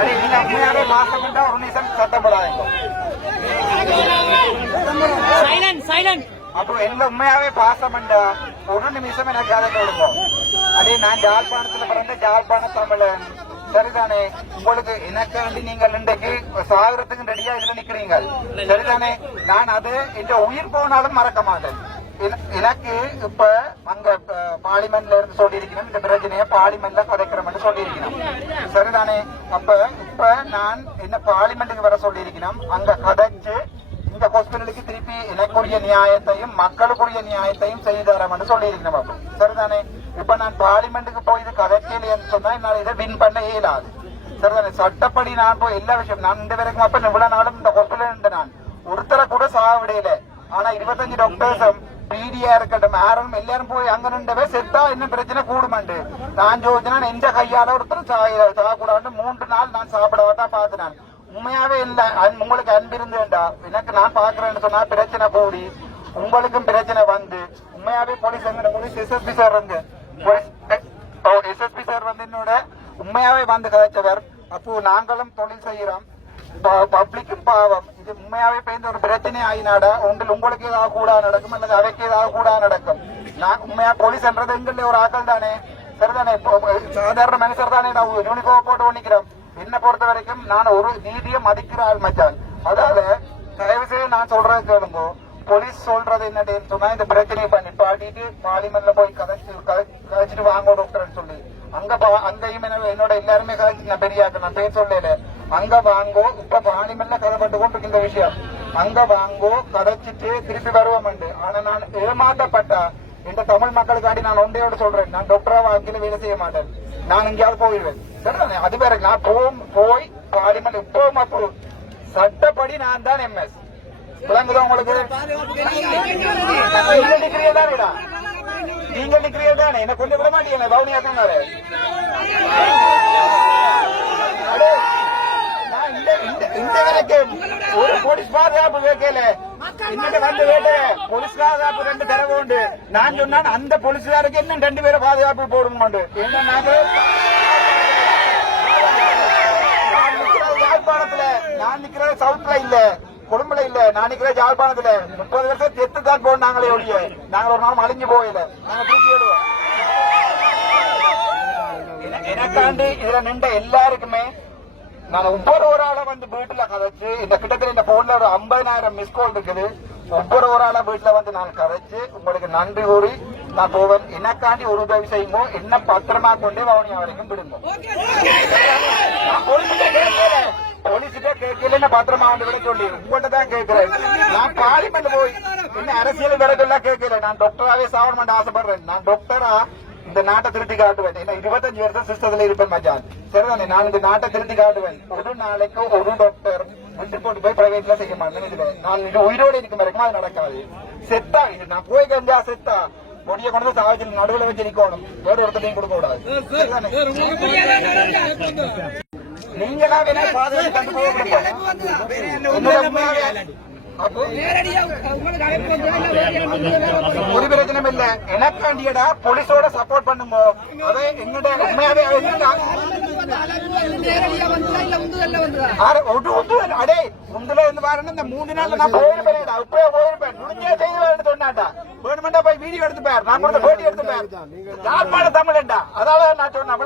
அடி நீங்க உண்மையாவே பாசம் பண்ணா ஒரு நிமிஷம் சத்தப்படாதீங்க. அப்போ என்ன உண்மையாவே பாசம் பண்ணா ஒரு நிமிஷம் எனக்கு அதை கொடுங்க. அடே நான் ஜாழ்ப்பாணத்துல பிறந்த ஜாழ்ப்பாண தமிழன் சரிதானே. உங்களுக்கு எனக்கு வந்து நீங்கள் இன்றைக்கு சாகரத்துக்கு ரெடியா இதுல நிக்கிறீங்க சரிதானே. நான் அது இந்த உயிர் போனாலும் மறக்க மாட்டேன். எனக்கு இப்ப அங்க பார்லிமெண்ட்ல இருந்து சொல்லி இருக்கணும் இந்த பிரச்சனைய பார்லிமெண்ட்ல கதைக்கிறோம்னு சொல்லி இருக்கணும் சரிதானே. அப்ப இப்ப நான் என்ன பார்லிமெண்ட்டுக்கு வர சொல்லி இருக்கணும் அங்க கதைச்சு இந்த ஹாஸ்பிட்டலுக்கு திருப்பி எனக்குரிய நியாயத்தையும் மக்களுக்குரிய நியாயத்தையும் செய்து தரேன் சொல்லி இருக்கணும் அப்ப சரிதானே. இப்ப நான் பார்லிமெண்ட்டுக்கு போய் இது கதைக்கலைன்னு சொன்னா என்னால இதை வின் பண்ண இயலாது சரிதானே. சட்டப்படி நான் போய் எல்லா விஷயம் நான் இந்த வரைக்கும் அப்ப இவ்வளவு நாளும் இந்த ஹாஸ்பிட்டல் நான் ஒருத்தரை கூட சாவிடையில. ஆனா 25 டாக்டர்ஸும் பிடியா இருக்கட்டும் யாரும் எல்லாரும் போய் அங்க நின்றவே செத்தா இன்னும் பிரச்சனை கூடுமாண்டு நான் யோசினா எந்த கையால ஒருத்தர் சாகக்கூடாது 3 நாள் நான் சாப்பிடவாட்டா பாத்துனான். உண்மையாவே இல்ல உங்களுக்கு அன்பு இருந்துடா எனக்கு நான் பாக்குறேன்னு சொன்னா பிரச்சனை கூடி உங்களுக்கும் பிரச்சனை வந்து உண்மையாவே போலீஸ் போலீஸ் எஸ்எஸ்பி சார் வந்து எஸ்எஸ்பி சார் வந்து என்னோட உண்மையாவே வந்து கதைச்சவர். அப்போ நாங்களும் தொழில் செய்யறோம் பப்ளிக்கும் பாவம். இது உண்மையாவே பேருந்து ஒரு பிரச்சனை ஆயினாடா ஒன்றில் உங்களுக்கு ஏதாவது கூட நடக்கும் அல்லது அவைக்கு ஏதாவது கூட நடக்கும். நான் உண்மையா போலீஸ் என்றது எங்கள்ல ஒரு ஆக்கள் தானே சரிதானே. சாதாரண மனுஷர் தானே நான் யூனிஃபார்ம் போட்டு ஒண்ணிக்கிறோம். என்ன பொறுத்த வரைக்கும் நான் ஒரு நீதியை மதிக்கிற ஆள் மச்சான். அதாவது தயவு செய்து நான் சொல்றது கேளுங்க. போலீஸ் சொல்றது என்னன்னு சொன்னா இந்த பிரச்சனையை பண்ணி பாட்டிட்டு பார்லிமெண்ட்ல போய் கதைச்சிட்டு வாங்க டாக்டர்னு சொல்லி அங்கேயும் என்னோட எல்லாருமே கதைச்சு பெரியாக்கு நான் பேர் சொல்லல அங்க வாங்கோ. இப்ப பார்லிமெண்ட்ல கதைப்பட்டு கொண்டு இந்த விஷயம் அங்க வாங்கோ கதைச்சிட்டு திருப்பி வருவோம். ஆனா நான் ஏமாற்றப்பட்டா இந்த தமிழ் மக்களுக்காண்டி நான் ஒன்றையோட சொல்றேன் நான் டாக்டரா வாழ்க்கையில வேலை செய்ய மாட்டேன். நான் எங்கேயாவது போயிடுவேன் சரிதானே. அது வேற நான் போய் பார்லிமெண்ட் இப்பவும் அப்போ சட்டப்படி நான் தான் எம்எஸ் விளங்குதா உங்களுக்கு. நீங்க டிகிரியா தானேடா நீங்க டிகிரியா தானே என்ன கொஞ்சம் விட மாட்டீங்க பவுனியா சொன்னாரு. இந்த வரைக்கும் ஒரு போலீஸ் பாதுகாப்பு வைக்கல இன்னும் வந்து வேட்ட போலீஸ் பாதுகாப்பு 2 தரவு உண்டு. நான் சொன்னான் அந்த போலீஸ்காருக்கு இன்னும் 2 பேரை பாதுகாப்பு போடணும். யாழ்ப்பாணத்துல நான் நிக்கிற சவுத்ல இல்ல கொழும்புல இல்ல நான் நிக்கிற யாழ்ப்பாணத்துல 30 வருஷம் செத்து தான் போனாங்களே ஒழிய நாங்க ஒரு நாள் அழிஞ்சு போயில நாங்க தூக்கி விடுவோம். எனக்காண்டி இதுல நின்ற எல்லாருக்குமே நான் ஒவ்வொரு ஆளை வந்து வீட்டுல கதைச்சு இந்த கிட்டத்தட்ட இந்த போன்ல ஒரு 50,000 மிஸ்கால் இருக்குது. ஒவ்வொரு ஆளா வீட்டுல வந்து நான் கதைச்சு உங்களுக்கு நன்றி கூறி நான் போவேன். எனக்காண்டி ஒரு உதவி செய்யுமோ என்ன பத்திரமா கொண்டே வவுனியா வரைக்கும் விடுங்க. போலீஸ்கிட்ட கேட்கல பத்திரமா வந்து விட சொல்லி உங்கள்கிட்ட தான் கேட்கிறேன். நான் பார்லிமெண்ட் போய் என்ன அரசியல் விலகெல்லாம் கேட்கல. நான் டாக்டராவே சாவணும் ஆசைப்படுறேன். நான் டாக்டரா இந்த நாட்டை திருத்தி காட்டுவேன். 25 வருஷம் சிஸ்டத்துல இருப்பேன் மச்சான் சரிதானே. நான் இந்த நாட்டை திருத்தி காட்டுவேன். ஒரு நாளைக்கு ஒரு டாக்டர் விட்டு போட்டு போய் பிரைவேட்ல செய்ய மாட்டேன். நான் உயிரோடு இருக்கும் வரைக்கும் அது நடக்காது. செத்தா இது நான் போய் கஞ்சா செத்தா பொடியை கொண்டு சாவச்சில் நடுவில் வச்சு நிக்கணும். வேற ஒருத்தரையும் கொடுக்க கூடாது. நீங்களா வேணா பாதுகாப்பு கண்டு போக ஒரு பிரச்சனை இல்ல. எனக்காண்டியடா போலீஸோட சப்போர்ட் பண்ணுங்க. அதே எங்கிட்ட உண்மையாவே அடே உந்துல இருந்து பாருங்க இந்த 3 நாள்ல நான் போயிருப்பேன். இப்பவே போயிருப்பேன். முடிஞ்சே செய்வேன் சொன்னாட்டா வேணுமெண்டா போய் வீடியோ எடுத்துப்பார். நான் கூட போட்டி எடுத்துப்பார். யாழ்ப்பாண தமிழண்டா அதாவது நான் சொன்னேன்